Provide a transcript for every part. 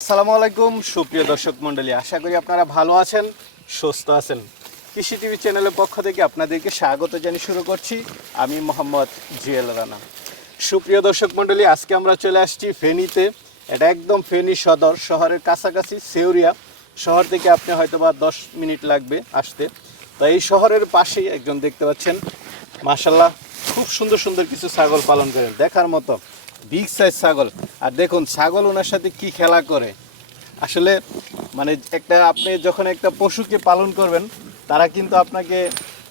আসসালামু আলাইকুম, সুপ্রিয় দর্শক মণ্ডলী, আশা করি আপনারা ভালো আছেন, সুস্থ আছেন। কৃষি টিভি চ্যানেলের পক্ষ থেকে আপনাদেরকে স্বাগত জানিয়ে শুরু করছি। আমি মোহাম্মদ জুয়েল রানা। সুপ্রিয় দর্শক মণ্ডলী, আজকে আমরা চলে আসছি ফেনীতে। এটা একদম ফেনী সদর, শহরের কাছাকাছি সেউরিয়া। শহর থেকে আপনি হয়তো বা দশ মিনিট লাগবে আসতে। তো এই শহরের পাশেই একজন দেখতে পাচ্ছেন। মাশাল্লাহ খুব সুন্দর সুন্দর কিছু ছাগল পালন করেন, দেখার মতো। বিগ সাইজ ছাগল। আর দেখুন ছাগল ওনার সাথে কি খেলা করে। আসলে মানে একটা আপনি যখন একটা পশুকে পালন করবেন তারা কিন্তু আপনাকে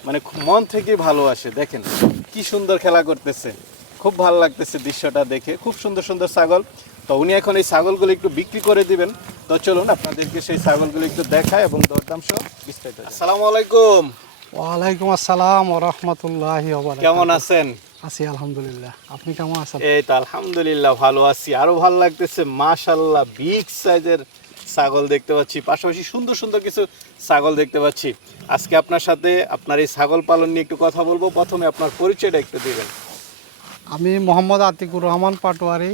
মানে মন থেকে ভালোবাসে। দেখেন কি সুন্দর খেলা করতেছে। খুব ভালো লাগতেছে দৃশ্যটা দেখে। খুব সুন্দর সুন্দর ছাগল। তো উনি এখন এই ছাগলগুলো একটু বিক্রি করে দিবেন। তো চলুন আপনাদেরকে সেই ছাগলগুলো একটু দেখায় এবং দরদাম সহ বিস্তারিত আসসালামু আলাইকুম। ওয়ালাইকুম আসসালাম ও রহমতুল্লাহ কেমন আছেন? আছি আলহামদুলিল্লাহ। আপনি কেমন আছেন? এই তো আলহামদুলিল্লাহ ভালো আছি। আরও ভালো লাগতেছে মাশাল্লাহ বিগ সাইজের ছাগল দেখতে পাচ্ছি। পাশাপাশি সুন্দর সুন্দর কিছু ছাগল দেখতে পাচ্ছি। আজকে আপনার সাথে আপনার এই ছাগল পালন নিয়ে একটু কথা বলব। প্রথমে আপনার পরিচয়টা একটু দিবেন। আমি মোহাম্মদ আতিকুর রহমান পাটোয়ারি।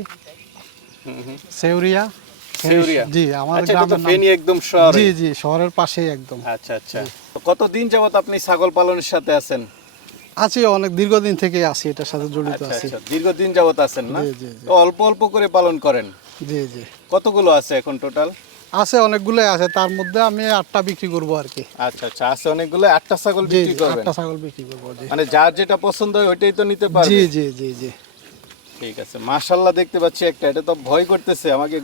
সেউরিয়া। সেউরিয়া? জি আমার আচ্ছা গ্রামের একদম শহরে। জি জি শহরের পাশেই একদম। আচ্ছা আচ্ছা। কতদিন যাবত আপনি ছাগল পালনের সাথে আছেন? আছি অনেক দীর্ঘদিন থেকে আছি এটার সাথে জড়িত আচ্ছা আছি। আচ্ছা দীর্ঘদিন যাবত আছেন না? অল্প অল্প করে পালন করেন? জি জি। কতগুলো আছে এখন টোটাল? আছে অনেকগুলোই আছে তার মধ্যে আমি আটটা বিক্রি করব আর কি। আচ্ছা আচ্ছা আছে অনেকগুলো আটটা ছাগল বিক্রি করবেন? আটটা ছাগল বিক্রি করব জি। মানে যার যেটা পছন্দ হয় ওইটাই তো নিতে পারবে? জি জি জি জি। ঠিক আছে মাশাল্লাহ দেখতে পাচ্ছি একটা এটা তো ভয় করতেছে আমাকে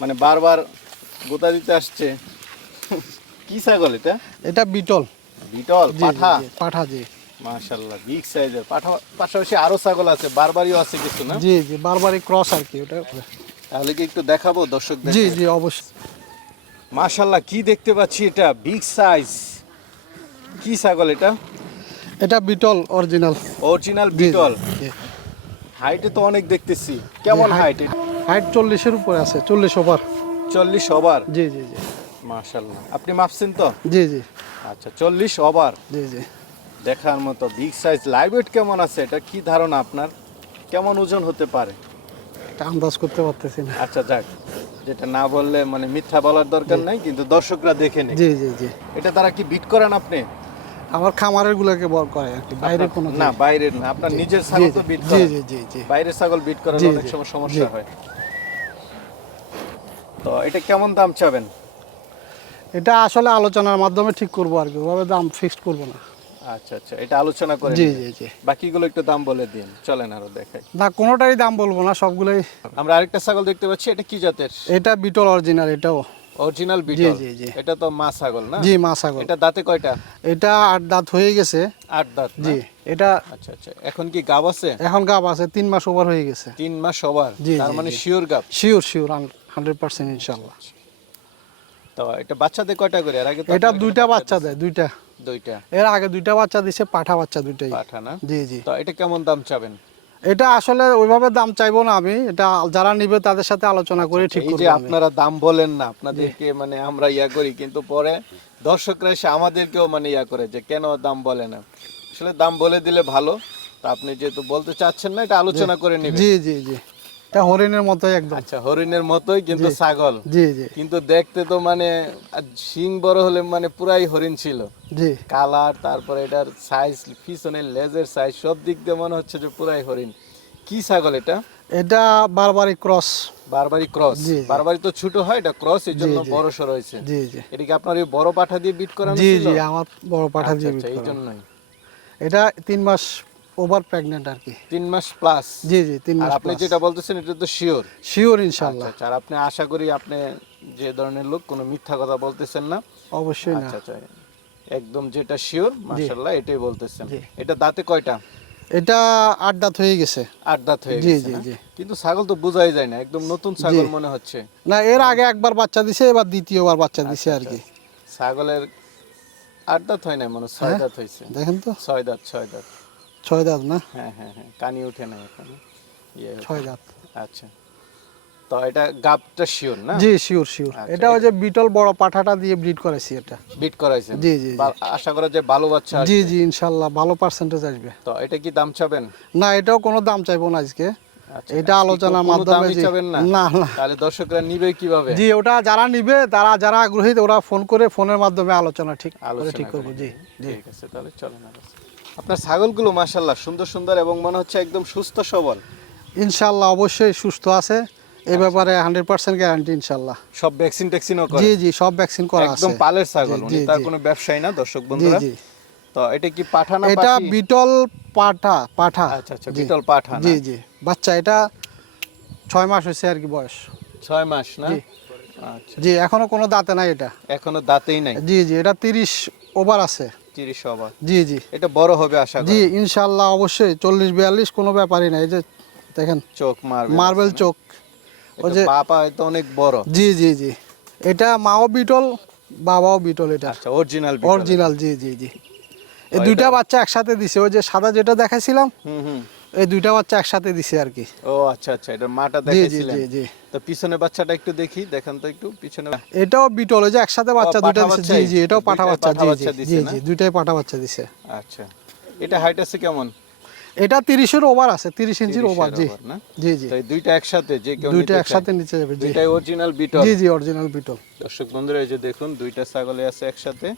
মানে বারবার গোতা দিতে আসছে। কি ছাগল এটা? এটা বিটল। বিটল পাঠা? পাঠা জি। মাশাল্লাহ বিগ সাইজের পাঠা পাশাপাশি আরও ছাগল আছে বারবারই আছে কিছু না? জি জি বারবারই ক্রস আর কি ওটা তাহলে কি একটু দেখাবো দর্শক জি জি অবশ্যই। মাশাল্লাহ কি দেখতে পাচ্ছি এটা? বিগ সাইজ কি ছাগল এটা? এটা বিটল অরিজিনাল অরিজিনাল বিটল। হাইটে তো অনেক দেখতেছি। কেমন হাইট হাইট চল্লিশের উপরে আছে চল্লিশ ওভার চল্লিশ ওভার জি জি জি। মাশাল্লাহ আপনি মাপছেন তো? জি জি। আচ্ছা চল্লিশ ওভার জি জি। দেখার মতো বিগ সাইজ লাইভ ওয়েট কেমন আছে? এটা কি ধারণা আপনার? কেমন ওজন হতে পারে? এটা আন্দাজ করতে পারতেছি না। আচ্ছা যাক। যেটা না বললে মানে মিথ্যা বলার দরকার নাই কিন্তু দর্শকরা দেখে নেই জি জি জি। এটা তারা কি বিট করেন আপনি? আমার খামারের গুলোকে বল করে আর কি বাইরে কোনো না বাইরের না আপনার নিজের ছাগল তো বিট জি জি জি জি। বাইরের ছাগল বিট করার অনেক সময় সমস্যা হয়। তো এটা কেমন দাম চাবেন? এটা আসলে আলোচনার মাধ্যমে ঠিক করব আর কি ওভাবে দাম ফিক্সড করব না। আচ্ছা আচ্ছা এটা আলোচনা করে জি জি জি। বাকিগুলো একটু দাম বলে দিন চলেন আরও দেখাই। না কোনোটারই দাম বলব না সবগুলোই। আমরা আরেকটা ছাগল দেখতে পাচ্ছি এটা কি জাতের? এটা বিটল অরিজিনাল এটাও। অরিজিনাল বিটল। জি, জি। এটা তো মা ছাগল না? জি মা ছাগল। এটা দাঁতে কয়টা? এটা আট দাঁত হয়ে গেছে। আট দাঁত জি এটা আচ্ছা আচ্ছা এখন কি গাব আছে? এখন গাব আছে তিন মাস ওভার হয়ে গেছে। তিন মাস সবার তার মানে শিওর গাব? শিওর শিওর হান্ড্রেড পার্সেন্ট ইনশাল্লাহ। তো এটা বাচ্চাদের কয়টা করে? এর আগে এটা দুইটা বাচ্চা দেয় দুইটা। দুইটা। এর আগে দুইটা বাচ্চা দিছে পাঠা বাচ্চা দুইটাই। পাঠা না? জি জি। তো এটা কেমন দাম চাবেন? এটা আসলে ওইভাবে দাম চাইব না আমি। এটা যারা নিবে তাদের সাথে আলোচনা করে ঠিক এই যে আপনারা দাম বলেন না আপনাদেরকে মানে আমরা ইয়া করি কিন্তু পরে দর্শকরা এসে আমাদেরকেও মানে ইয়া করে যে কেন দাম বলে না। আসলে দাম বলে দিলে ভালো তা আপনি যেহেতু বলতে চাচ্ছেন না এটা আলোচনা করে নেবেন। জি জি জি। এটা হরিণের মতোই একদম। আচ্ছা হরিণের মতোই কিন্তু ছাগল। জি জি। কিন্তু দেখতে তো মানে শিং বড় হলে মানে পুরাই হরিণ ছিল। জি। কালার তারপরে এটার সাইজ পিছনের লেজের সাইজ সব দিক দিয়ে মনে হচ্ছে যে পুরাই হরিণ। কি ছাগল এটা? এটা বারবারই ক্রস। বারবারি ক্রস। বারবারি তো ছোট হয় এটা ক্রস এই জন্য বড় সর হয়েছে। জি জি। এটা কি আপনার এই বড় পাঠা দিয়ে বিট করানো জি ছিল জি আমার বড় পাঠা আচ্ছা, দিয়ে আচ্ছা, বিট এই করা। জন্যই। এটা তিন মাস ওভার প্রেগনেন্ট আর কি। তিন মাস প্লাস জি জি তিন মাস আপনি যেটা বলতেছেন এটা তো শিওর শিওর ইনশাল্লাহ আচ্ছা আর আপনি আশা করি আপনি যে ধরনের লোক কোনো মিথ্যা কথা বলতেছেন না। অবশ্যই না। আচ্ছা আচ্ছা একদম যেটা শিওর মাশাআল্লাহ এটাই বলতেছেন। এটা দাঁতে কয়টা? এটা আট দাঁত হয়ে গেছে। আট দাঁত হয়ে গেছে জি, জি। কিন্তু ছাগল তো বোঝাই যায় না একদম নতুন ছাগল মনে হচ্ছে। না এর আগে একবার বাচ্চা দিছে এবার দ্বিতীয়বার বাচ্চা দিছে আর কি। ছাগলের আট দাঁত হয় না মনে হয়, ছয় হ্যাঁ। দাঁত হয়েছে। দেখেন তো। ছয় দাঁত ছয় দাঁত। ছয় দাঁত না? হ্যাঁ হ্যাঁ হ্যাঁ। কানি না এখন। ইয়ে ছয় দাঁত। আচ্ছা। তো এটা গাবটা শিওর না? জি শিওর শিওর। আচ্ছা, এটা ওই যে বিটল বড় পাঠাটা দিয়ে ব্রিড করেছি এটা। বিট করাইছেন? জি, জি। আশা করা যায় ভালো বাচ্চা জি জি ইনশাল্লাহ ভালো পার্সেন্টেজ আসবে। তো এটা কি দাম চাবেন? না এটাও কোনো দাম চাইব না আজকে। আচ্ছা, এটা আলোচনার মাধ্যমে না? না তাহলে দর্শকরা নিবে কীভাবে? জি ওটা যারা নিবে তারা যারা আগ্রহী ওরা ফোন করে ফোনের মাধ্যমে আলোচনা ঠিক আলোচনা ঠিক করব। জি জি। ঠিক আছে তাহলে চলেন আপনার ছাগলগুলো মাশাল্লাহ সুন্দর সুন্দর এবং মনে হচ্ছে একদম সুস্থ সবল। ইনশাল্লাহ অবশ্যই সুস্থ আছে। এই ব্যাপারে হান্ড্রেড পার্সেন্ট গ্যারান্টি ইনশাল্লাহ সব ভ্যাকসিন ট্যাকসিনও জি জি সব ভ্যাকসিন করা আছে। একদম পালের ছাগল উনি তার কোনো ব্যবসায়ী না দর্শক বন্ধুরা। জি তো এটা কি পাঠানা এটা বিটল পাঠা পাঠা। আচ্ছা আচ্ছা বিটল পাঠা জি জি। বাচ্চা এটা ছয় মাস হয়েছে আর কি বয়স। ছয় মাস না? আচ্ছা। জি এখনও কোনো দাঁতে নাই এটা। এখনও দাঁতেই নাই। জি জি এটা তিরিশ ওভার আছে। তিরিশ জি জি। এটা বড় হবে আশা জি ইনশাল্লাহ অবশ্যই চল্লিশ বিয়াল্লিশ কোনো ব্যাপারই না এই যে দেখেন চোখ মার্বেল চোখ। ওই যে অনেক বড়। জি জি জি। এটা মাও বিটল বাবাও বিটল এটা। আচ্ছা অরিজিনাল অরিজিনাল জি জি জি। এই দুইটা বাচ্চা একসাথে দিছে। ওই যে সাদা যেটা দেখাছিলাম হুম হুম। এই দুইটা বাচ্চা একসাথে দিছে আর কি। ও আচ্ছা আচ্ছা এটা মাটা দেখাইছিলেন। জি জি। তো পিছনে বাচ্চাটা একটু দেখি দেখেন তো একটু পিছনে এটাও বিটল যে একসাথে বাচ্চা দুইটা দিছে। জি জি এটাও পাঠা বাচ্চা জি জি জি দুইটাই পাঠা বাচ্চা দিছে। আচ্ছা এটা হাইট আছে কেমন? এটা তিরিশের ওভার আছে তিরিশ ইঞ্চির ওভার জি। জি জি। তো এই দুইটা একসাথে যে কেউ দুইটা একসাথে নিচে যাবে জি। দুইটাই অরিজিনাল বিটল জি জি অরিজিনাল বিটল দর্শক বন্ধুরা এই যে দেখুন দুইটা ছাগলে আছে একসাথে।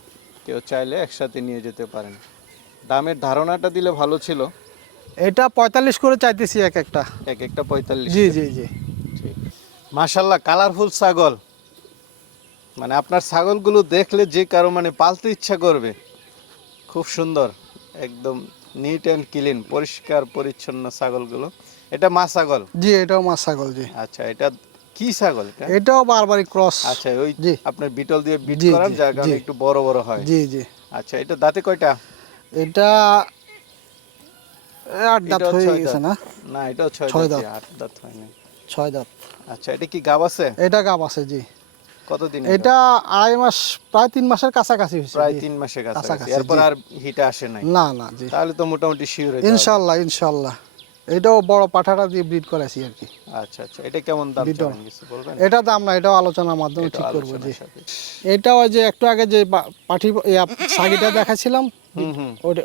কেউ চাইলে একসাথে নিয়ে যেতে পারেন। দামের ধারণাটা দিলে ভালো ছিল। এটা পঁয়তাল্লিশ করে চাইতেছি এক একটা। এক একটা পঁয়তাল্লিশ জি জি জি। মাশাল্লাহ কালারফুল ছাগল। মানে আপনার ছাগলগুলো দেখলে যে কারও মানে পালতে ইচ্ছা করবে। খুব সুন্দর একদম নিট অ্যান্ড ক্লিন পরিষ্কার পরিচ্ছন্ন ছাগলগুলো। এটা মা ছাগল? জি এটাও মা ছাগল জি। আচ্ছা এটা কি ছাগল এটা? এটাও বারবারই ক্রস আচ্ছা ওই জি। আপনার বিটল দিয়ে বিট করার যার কারণে একটু বড় বড় হয়। জি জি। আচ্ছা এটা দাঁতে কয়টা? এটা আট দাঁত হয়ে গেছে না? না এটাও ছয় দাঁত। আট দাঁত হয়নি। ছয় দাঁত। আচ্ছা এটা কি গাব আছে? এটা গাব আছে জি। কতদিন এটা? আড়াই মাস প্রায় তিন মাসের কাছাকাছি হয়েছে প্রায় তিন মাসের কাছাকাছি। এরপর আর হিটা আসে নাই। না না জি। তাহলে তো মোটামুটি শিওর ইনশাল্লাহ ইনশাল্লাহ। এটাও বড় পাঠাটা দিয়ে ব্রিড করাইছি আর কি। আচ্ছা আচ্ছা এটা কেমন দাম। বলবেন? এটা দাম না এটাও আলোচনার মাধ্যমে ঠিক করব জি। এটা ওই যে একটু আগে যে পাঠি সাগিটা দেখাছিলাম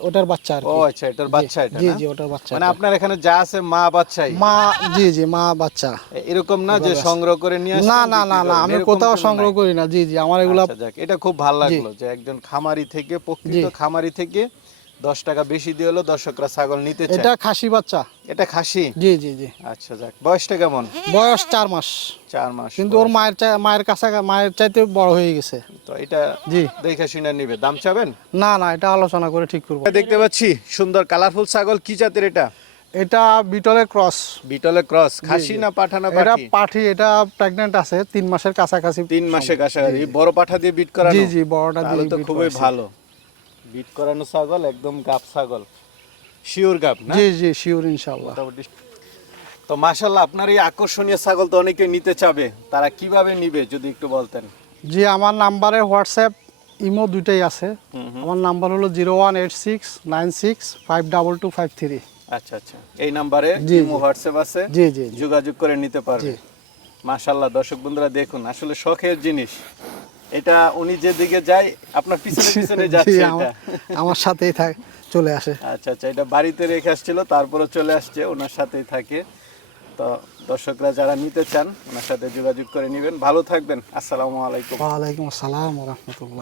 ওটার বাচ্চা আর ও আচ্ছা এটার বাচ্চা এটা জি জি ওটার বাচ্চা মানে আপনার এখানে যা আছে মা বাচ্চাই? মা জি জি মা বাচ্চা। এরকম না যে সংগ্রহ করে নিয়ে আসেন, না না না না আমি কোথাও সংগ্রহ করি না। জি জি আমার এগুলা আচ্ছা, এটা খুব ভালো লাগল যে একজন খামারি থেকে প্রকৃত খামারি থেকে দশ টাকা বেশি দিয়ে হলো দর্শকরা ছাগল নিতে চায়। এটা খাসি বাচ্চা। এটা খাসি? জি জি জি। আচ্ছা যাক। বয়সটা কেমন? বয়স চার মাস। চার মাস কিন্তু ওর মায়ের মায়ের কাছে মায়ের চাইতে বড় হয়ে গেছে। তো এটা জি। দেখে শুনে নিবে। দাম চাবেন? না না এটা আলোচনা করে ঠিক করব। দেখতে পাচ্ছি সুন্দর কালারফুল ছাগল। কি জাতের এটা? এটা বিটলের ক্রস। বিটলে ক্রস। খাসি। না পাঠানা এটা পাঠি এটা প্রেগনেন্ট আছে। তিন মাসের কাছাকাছি তিন মাসের কাছাকাছি। বড় পাঠা দিয়ে বিট করানো? জি জি বড়টা দিয়ে তো খুবই ভালো। বিট করানো ছাগল একদম গাব ছাগল। শিওর গাব না? জি জি শিওর তো আপনার এই আকর্ষণীয় ছাগল তো অনেকে নিতে চাবে তারা কীভাবে নিবে যদি একটু বলতেন? জি আমার নাম্বারে হোয়াটসঅ্যাপ ইমো দুইটাই আছে। আমার নাম্বার হলো zero one eight six nine six five double two five three. আচ্ছা আচ্ছা। এই নাম্বারে ইমো হোয়াটসঅ্যাপ আছে জি জি। যোগাযোগ করে নিতে পারবে। জি। মাশাল্লাহ দর্শক বন্ধুরা দেখুন আসলে শখের জিনিস। এটা উনি যেদিকে যায় আপনার পিছনে পিছনে যাচ্ছে এটা। আমার সাথেই থাকে চলে আসে। আচ্ছা আচ্ছা এটা বাড়িতে রেখে আসছিল তারপরে চলে আসছে ওনার সাথেই থাকে। তো দর্শকরা যারা নিতে চান ওনার সাথে যোগাযোগ করে নেবেন। ভালো থাকবেন আসসালামু আলাইকুম। ওয়া আলাইকুম আসসালাম রহমতুল্লাহ।